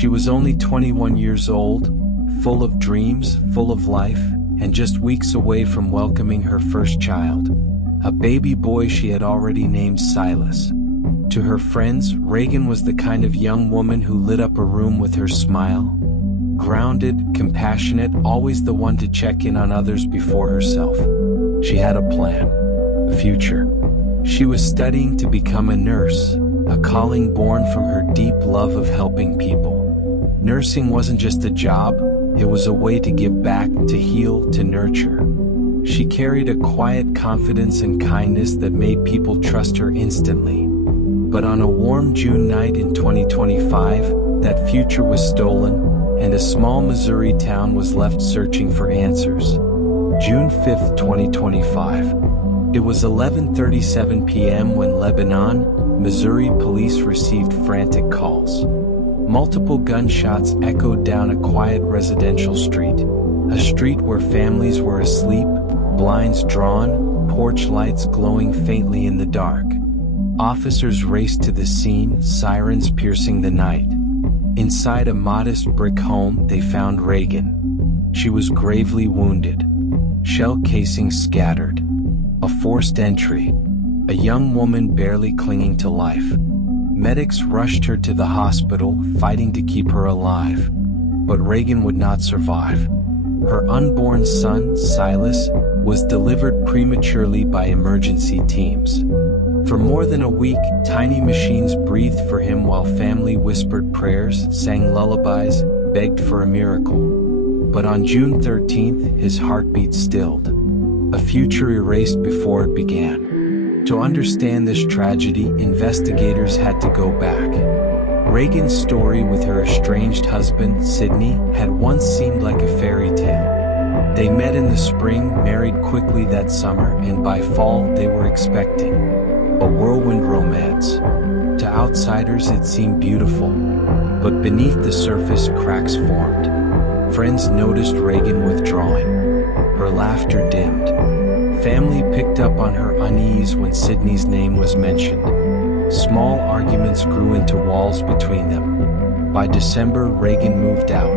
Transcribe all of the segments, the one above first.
She was only 21 years old, full of dreams, full of life, and just weeks away from welcoming her first child, a baby boy she had already named Silas. To her friends, Reagan was the kind of young woman who lit up a room with her smile. Grounded, compassionate, always the one to check in on others before herself. She had a plan, a future. She was studying to become a nurse, a calling born from her deep love of helping people. Nursing wasn't just a job, it was a way to give back, to heal, to nurture. She carried a quiet confidence and kindness that made people trust her instantly. But on a warm June night in 2025, that future was stolen, and a small Missouri town was left searching for answers. June 5, 2025. It was 11:37 p.m. when Lebanon, Missouri police received frantic calls. Multiple gunshots echoed down a quiet residential street, a street where families were asleep, blinds drawn, porch lights glowing faintly in the dark. Officers raced to the scene, sirens piercing the night. Inside a modest brick home, they found Reagan. She was gravely wounded. Shell casings scattered. A forced entry. A young woman barely clinging to life. Medics rushed her to the hospital, fighting to keep her alive. But Reagan would not survive. Her unborn son, Silas, was delivered prematurely by emergency teams. For more than a week, tiny machines breathed for him while family whispered prayers, sang lullabies, begged for a miracle. But on June 13th, his heartbeat stilled. A future erased before it began. To understand this tragedy, investigators had to go back. Reagan's story with her estranged husband, Sidney, had once seemed like a fairy tale. They met in the spring, married quickly that summer, and by fall they were expecting. A whirlwind romance. To outsiders it seemed beautiful, but beneath the surface cracks formed. Friends noticed Reagan withdrawing. Her laughter dimmed. Family picked up on her unease when Sidney's name was mentioned. Small arguments grew into walls between them. By December, Reagan moved out.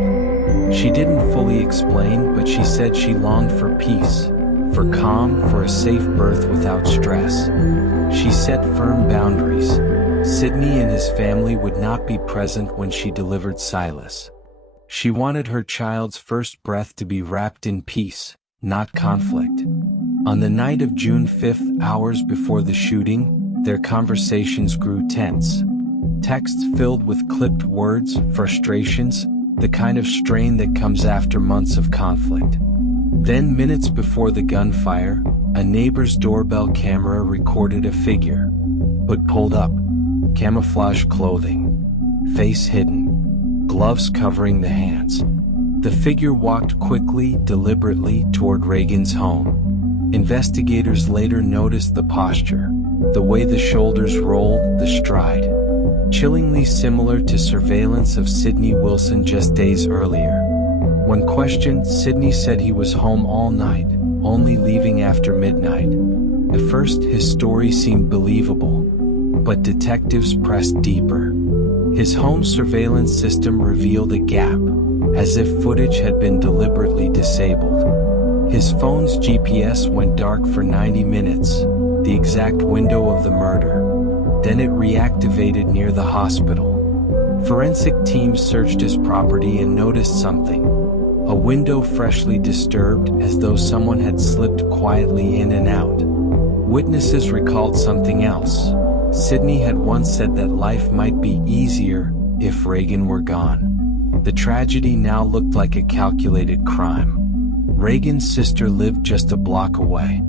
She didn't fully explain, but she said she longed for peace, for calm, for a safe birth without stress. She set firm boundaries. Sidney and his family would not be present when she delivered Silas. She wanted her child's first breath to be wrapped in peace, not conflict. On the night of June 5th, hours before the shooting, their conversations grew tense. Texts filled with clipped words, frustrations, the kind of strain that comes after months of conflict. Then, minutes before the gunfire, a neighbor's doorbell camera recorded a figure, but pulled up. Camouflage clothing, face hidden, gloves covering the hands. The figure walked quickly, deliberately toward Reagan's home. Investigators later noticed the posture, the way the shoulders rolled, the stride. Chillingly similar to surveillance of Sidney Wilson just days earlier. When questioned, Sidney said he was home all night, only leaving after midnight. At first, his story seemed believable, but detectives pressed deeper. His home surveillance system revealed a gap, as if footage had been deliberately disabled. His phone's GPS went dark for 90 minutes, the exact window of the murder. Then it reactivated near the hospital. Forensic teams searched his property and noticed something. A window freshly disturbed, as though someone had slipped quietly in and out. Witnesses recalled something else. Sidney had once said that life might be easier if Reagan were gone. The tragedy now looked like a calculated crime. Reagan's sister lived just a block away.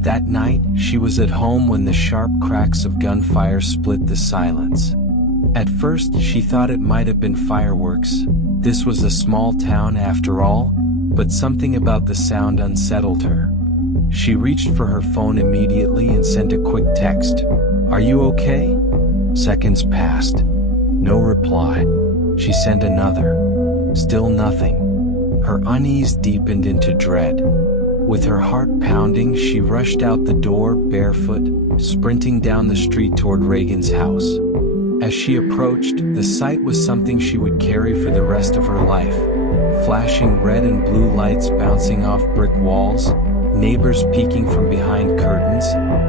That night, she was at home when the sharp cracks of gunfire split the silence. At first, she thought it might have been fireworks. This was a small town after all, but something about the sound unsettled her. She reached for her phone immediately and sent a quick text. "Are you okay?" Seconds passed. No reply. She sent another. Still nothing. Her unease deepened into dread. With her heart pounding, she rushed out the door, barefoot, sprinting down the street toward Reagan's house. As she approached, the sight was something she would carry for the rest of her life. Flashing red and blue lights bouncing off brick walls, neighbors peeking from behind curtains,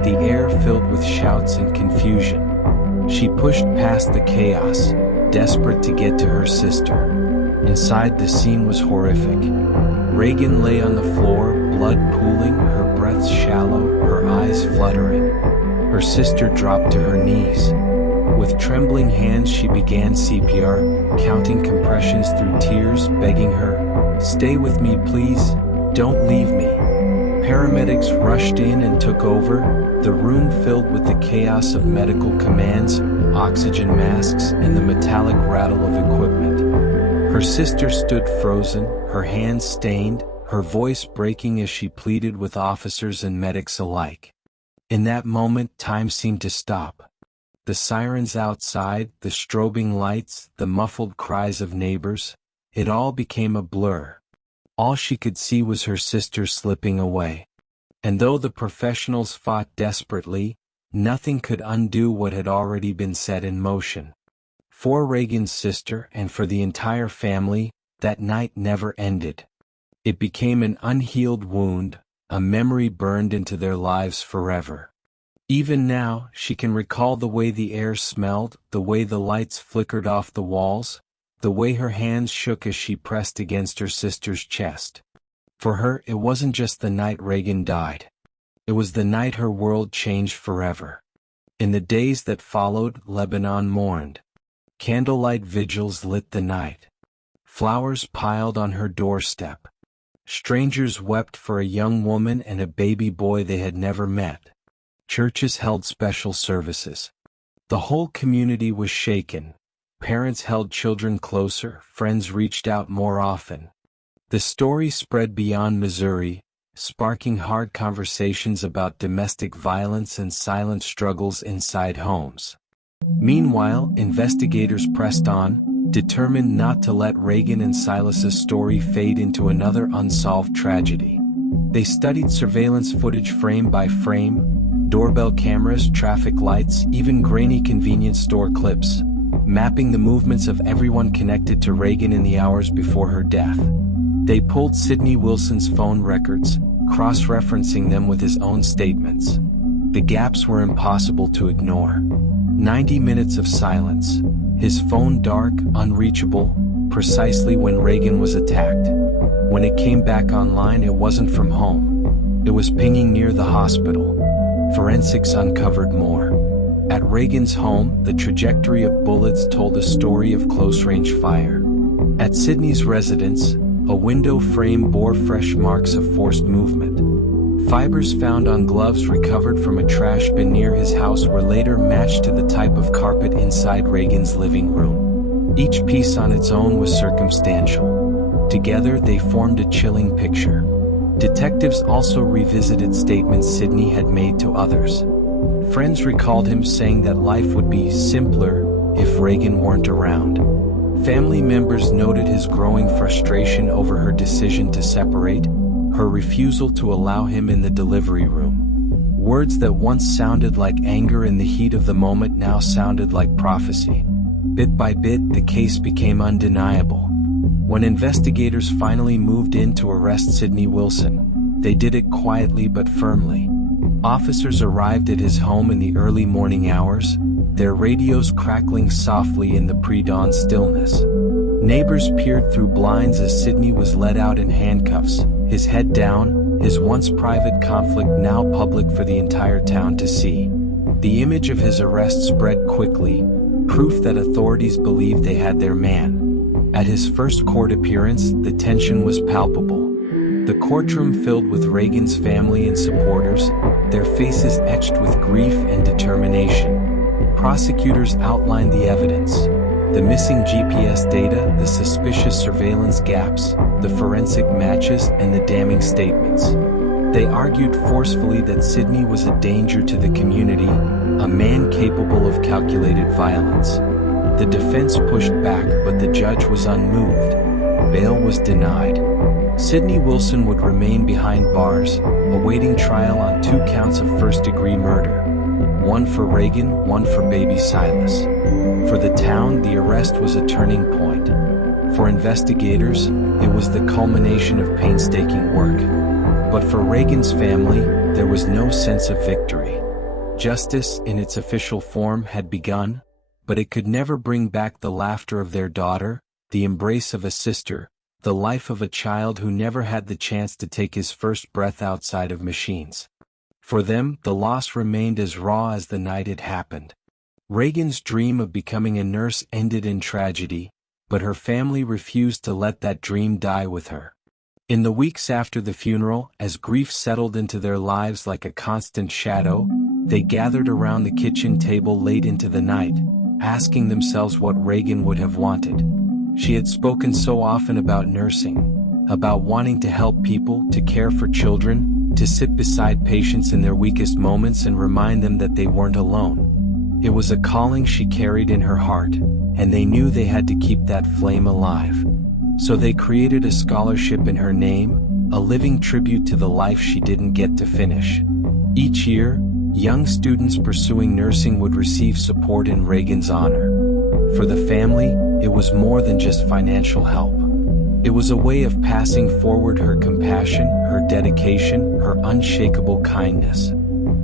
the air filled with shouts and confusion. She pushed past the chaos, desperate to get to her sister. Inside, the scene was horrific. Reagan lay on the floor, blood pooling, her breath shallow, her eyes fluttering. Her sister dropped to her knees. With trembling hands she began CPR, counting compressions through tears, begging her, "Stay with me please, don't leave me." Paramedics rushed in and took over, the room filled with the chaos of medical commands, oxygen masks, and the metallic rattle of equipment. Her sister stood frozen, her hands stained, her voice breaking as she pleaded with officers and medics alike. In that moment, time seemed to stop. The sirens outside, the strobing lights, the muffled cries of neighbors, it all became a blur. All she could see was her sister slipping away. And though the professionals fought desperately, nothing could undo what had already been set in motion. For Reagan's sister and for the entire family, that night never ended. It became an unhealed wound, a memory burned into their lives forever. Even now, she can recall the way the air smelled, the way the lights flickered off the walls, the way her hands shook as she pressed against her sister's chest. For her, it wasn't just the night Reagan died. It was the night her world changed forever. In the days that followed, Lebanon mourned. Candlelight vigils lit the night. Flowers piled on her doorstep. Strangers wept for a young woman and a baby boy they had never met. Churches held special services. The whole community was shaken. Parents held children closer, friends reached out more often. The story spread beyond Missouri, sparking hard conversations about domestic violence and silent struggles inside homes. Meanwhile, investigators pressed on, determined not to let Reagan and Silas's story fade into another unsolved tragedy. They studied surveillance footage frame by frame, doorbell cameras, traffic lights, even grainy convenience store clips, mapping the movements of everyone connected to Reagan in the hours before her death. They pulled Sidney Wilson's phone records, cross-referencing them with his own statements. The gaps were impossible to ignore. 90 minutes of silence, his phone dark, unreachable, precisely when Reagan was attacked. When it came back online, it wasn't from home. It was pinging near the hospital. Forensics uncovered more. At Reagan's home, the trajectory of bullets told a story of close-range fire. At Sidney's residence, a window frame bore fresh marks of forced movement. Fibers found on gloves recovered from a trash bin near his house were later matched to the type of carpet inside Reagan's living room. Each piece on its own was circumstantial. Together, they formed a chilling picture. Detectives also revisited statements Sidney had made to others. Friends recalled him saying that life would be simpler if Reagan weren't around. Family members noted his growing frustration over her decision to separate, her refusal to allow him in the delivery room. Words that once sounded like anger in the heat of the moment now sounded like prophecy. Bit by bit, the case became undeniable. When investigators finally moved in to arrest Sidney Wilson, they did it quietly but firmly. Officers arrived at his home in the early morning hours, their radios crackling softly in the pre-dawn stillness. Neighbors peered through blinds as Sidney was led out in handcuffs, his head down, his once private conflict now public for the entire town to see. The image of his arrest spread quickly, proof that authorities believed they had their man. At his first court appearance, the tension was palpable. The courtroom filled with Reagan's family and supporters, their faces etched with grief and determination. Prosecutors outlined the evidence. The missing GPS data, the suspicious surveillance gaps, the forensic matches, and the damning statements. They argued forcefully that Sidney was a danger to the community, a man capable of calculated violence. The defense pushed back, but the judge was unmoved. Bail was denied. Sidney Wilson would remain behind bars, awaiting trial on 2 counts of first-degree murder. one for Reagan, one for baby Silas. For the town, the arrest was a turning point. For investigators, it was the culmination of painstaking work. But for Reagan's family, there was no sense of victory. Justice, in its official form, had begun, but it could never bring back the laughter of their daughter, the embrace of a sister, the life of a child who never had the chance to take his first breath outside of machines. For them, the loss remained as raw as the night it happened. Reagan's dream of becoming a nurse ended in tragedy, but her family refused to let that dream die with her. In the weeks after the funeral, as grief settled into their lives like a constant shadow, they gathered around the kitchen table late into the night, asking themselves what Reagan would have wanted. She had spoken so often about nursing, about wanting to help people, to care for children, to sit beside patients in their weakest moments and remind them that they weren't alone. It was a calling she carried in her heart, and they knew they had to keep that flame alive. So they created a scholarship in her name, a living tribute to the life she didn't get to finish. Each year, young students pursuing nursing would receive support in Reagan's honor. For the family, it was more than just financial help. It was a way of passing forward her compassion, her dedication, her unshakable kindness.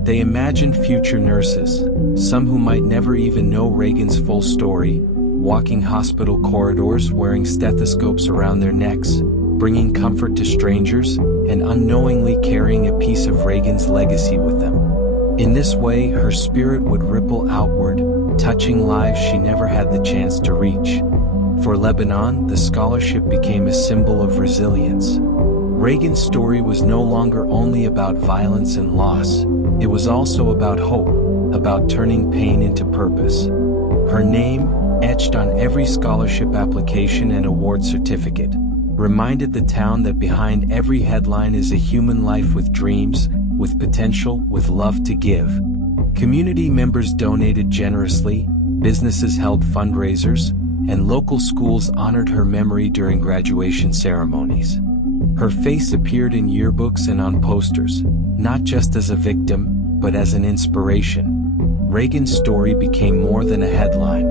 They imagined future nurses, some who might never even know Reagan's full story, walking hospital corridors wearing stethoscopes around their necks, bringing comfort to strangers, and unknowingly carrying a piece of Reagan's legacy with them. In this way, her spirit would ripple outward, touching lives she never had the chance to reach. For Lebanon, the scholarship became a symbol of resilience. Reagan's story was no longer only about violence and loss, it was also about hope, about turning pain into purpose. Her name, etched on every scholarship application and award certificate, reminded the town that behind every headline is a human life with dreams, with potential, with love to give. Community members donated generously, businesses held fundraisers, and local schools honored her memory during graduation ceremonies. Her face appeared in yearbooks and on posters, not just as a victim, but as an inspiration. Reagan's story became more than a headline.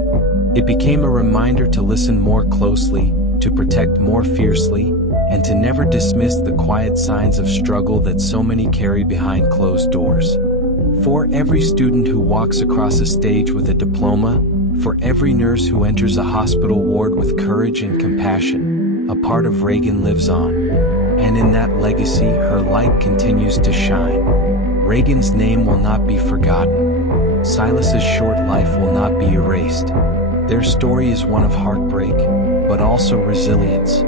It became a reminder to listen more closely, to protect more fiercely, and to never dismiss the quiet signs of struggle that so many carry behind closed doors. For every student who walks across a stage with a diploma, for every nurse who enters a hospital ward with courage and compassion, a part of Reagan lives on. And in that legacy, her light continues to shine. Reagan's name will not be forgotten. Silas's short life will not be erased. Their story is one of heartbreak, but also resilience.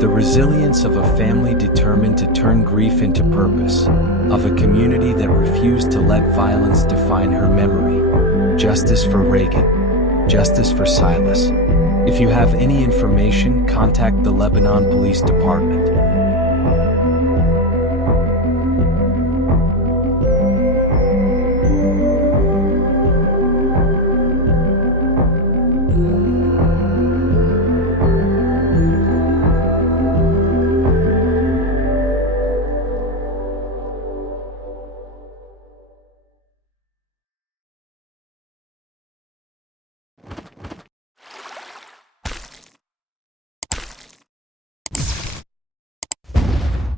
The resilience of a family determined to turn grief into purpose, of a community that refused to let violence define her memory. Justice for Reagan. Justice for Silas. If you have any information, contact the Lebanon Police Department.